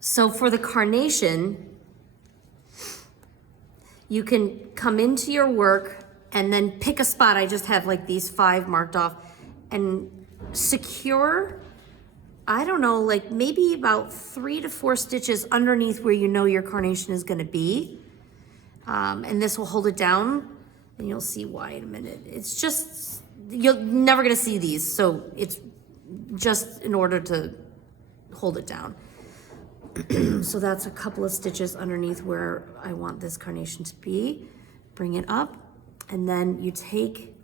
So for the carnation, you can come into your work and then pick a spot. I just have like these 5 marked off and secure, I don't know, like maybe about 3 to 4 stitches underneath where you know your carnation is gonna be. And this will hold it down, and you'll see why in a minute. It's just, you're never gonna see these, so it's just in order to hold it down. So that's a couple of stitches underneath where I want this carnation to be. Bring it up, and then you take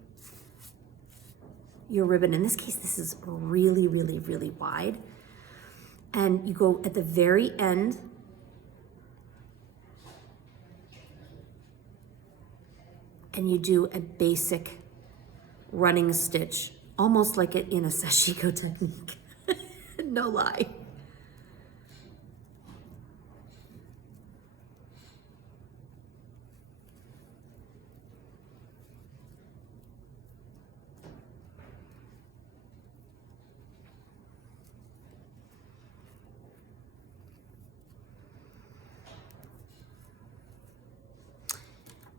your ribbon. In this case, this is really, really, really wide. And you go at the very end, and you do a basic running stitch, almost like it in a sashiko technique. No lie.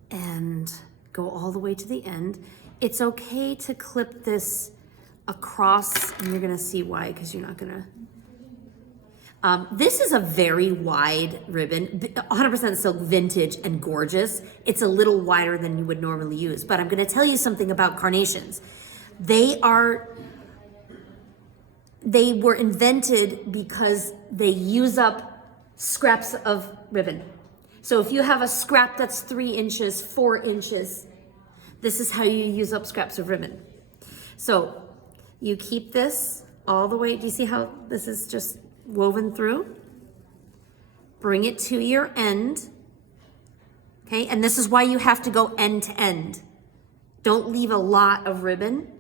And go all the way to the end. It's okay to clip this across, and you're gonna see why, because you're not gonna. This is a very wide ribbon, 100% silk, vintage and gorgeous. It's a little wider than you would normally use, but I'm gonna tell you something about carnations. They were invented because they use up scraps of ribbon. So if you have a scrap that's 3 inches, 4 inches, this is how you use up scraps of ribbon. So you keep this all the way. Do you see how this is just woven through? Bring it to your end. Okay, and this is why you have to go end to end. Don't leave a lot of ribbon.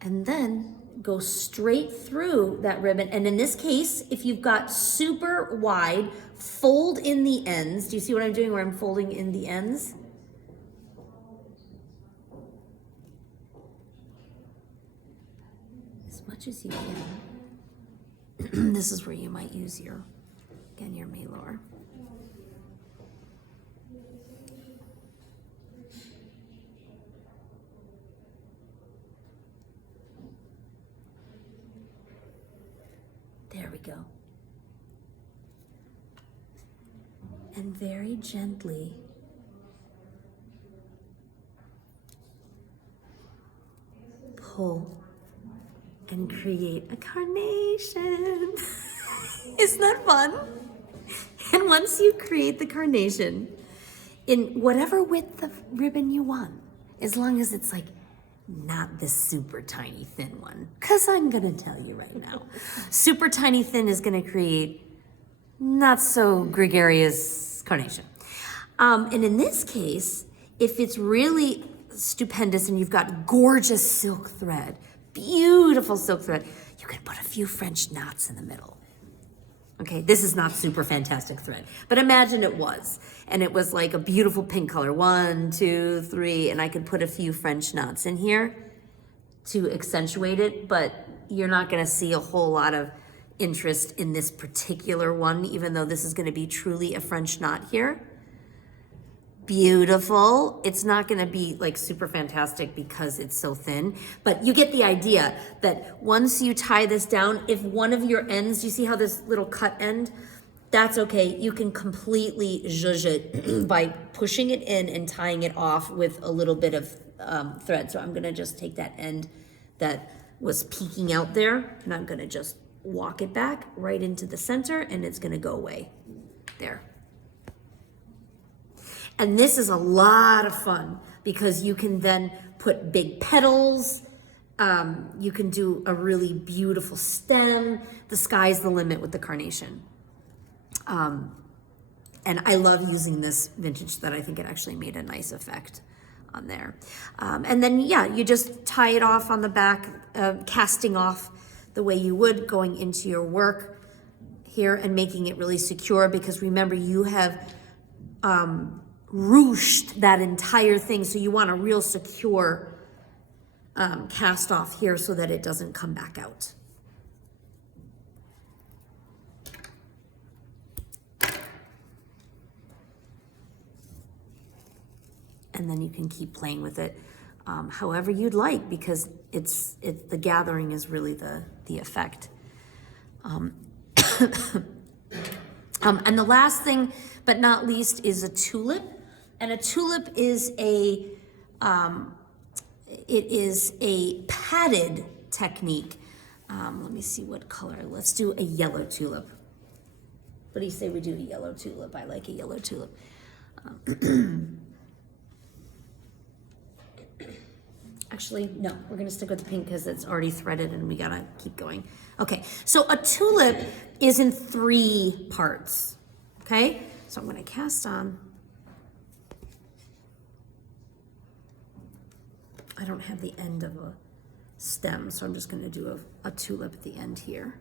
And then go straight through that ribbon. And in this case, if you've got super wide, fold in the ends. Do you see what I'm doing where I'm folding in the ends? As much as you can. This is where you might use your, again, your Maylor. There we go. And very gently pull and create a carnation. Isn't that fun? And once you create the carnation in whatever width of ribbon you want, as long as it's like not this super tiny thin one, because I'm gonna tell you right now, super tiny thin is gonna create not so gregarious carnation. And in this case, if it's really stupendous and you've got gorgeous silk thread, beautiful silk thread, you can put a few French knots in the middle. Okay, this is not super fantastic thread, but imagine it was, and it was like a beautiful pink color, 1, 2, 3, and I could put a few French knots in here to accentuate it, but you're not gonna see a whole lot of interest in this particular one, even though this is gonna be truly a French knot here. Beautiful. It's not gonna be like super fantastic because it's so thin, but you get the idea that once you tie this down, if one of your ends, you see how this little cut end, that's okay. You can completely zhuzh it by pushing it in and tying it off with a little bit of thread. So I'm gonna just take that end that was peeking out there, and I'm gonna just walk it back right into the center, and it's gonna go away there. And this is a lot of fun because you can then put big petals. You can do a really beautiful stem. The sky's the limit with the carnation. And I love using this vintage thread. I think it actually made a nice effect on there. And then, yeah, you just tie it off on the back, casting off the way you would going into your work here and making it really secure, because remember, you have ruched that entire thing, so you want a real secure cast off here so that it doesn't come back out. and then you can keep playing with it however you'd like, because the gathering is really the effect. And the last thing, but not least, is a tulip. And a tulip is it is a padded technique. Let me see what color. Let's do a yellow tulip. What do you say we do a yellow tulip? I like a yellow tulip. Actually, no, we're gonna stick with the pink because it's already threaded and we gotta keep going. Okay, so a tulip is in 3 parts, okay? So I'm gonna cast on. I don't have the end of a stem, so I'm just gonna do a tulip at the end here.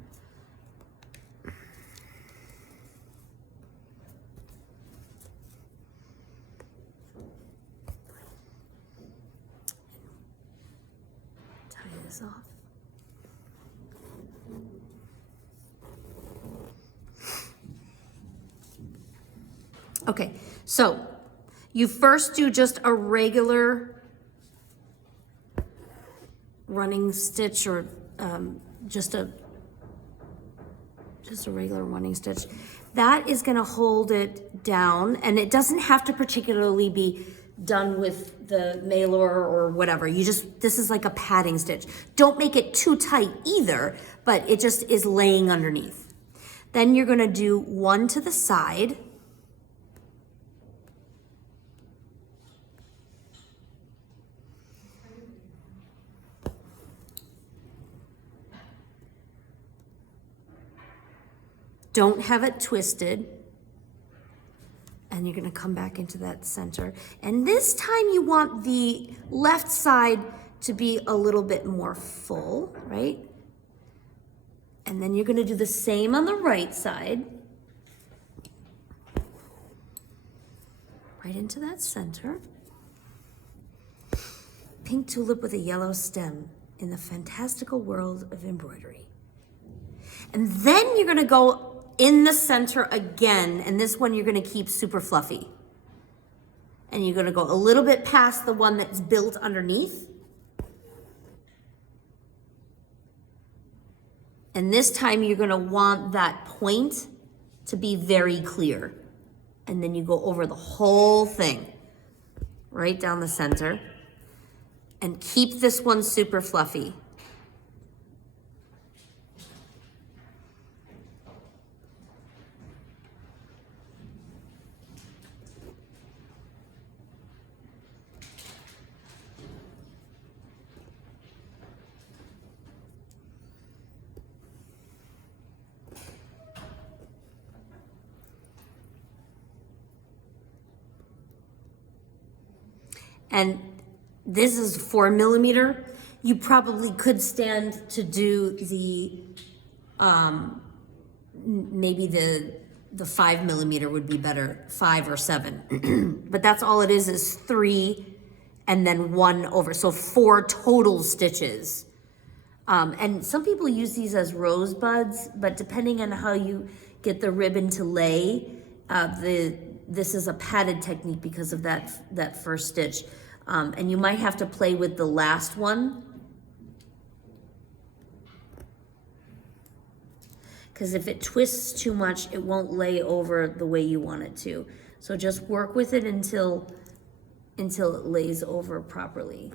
Off. Okay, so you first do just a regular running stitch, or just a regular running stitch. That is going to hold it down, and it doesn't have to particularly be done with the mailer or whatever. This is like a padding stitch. Don't make it too tight either, but it just is laying underneath. Then you're gonna do 1 to the side. Don't have it twisted. And you're gonna come back into that center. And this time you want the left side to be a little bit more full, right? And then you're gonna do the same on the right side. Right into that center. Pink tulip with a yellow stem in the fantastical world of embroidery. And then you're gonna go in the center again, and this one you're gonna keep super fluffy. And you're gonna go a little bit past the one that's built underneath. And this time you're gonna want that point to be very clear. And then you go over the whole thing, right down the center. And keep this one super fluffy. And this is 4 millimeter. You probably could stand to do the, maybe the 5 millimeter would be better, 5 or 7. But that's all it is 3 and then 1 over, so 4 total stitches. And some people use these as rosebuds, but depending on how you get the ribbon to lay, this is a padded technique because of that first stitch. And you might have to play with the last one, because if it twists too much, it won't lay over the way you want it to. So just work with it until it lays over properly.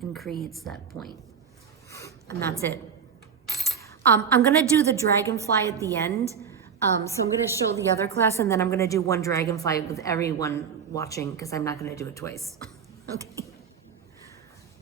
And creates that point. And that's it. I'm gonna do the dragonfly at the end. So I'm gonna show the other class, and then I'm gonna do one dragonfly with everyone watching, because I'm not gonna do it twice. Okay.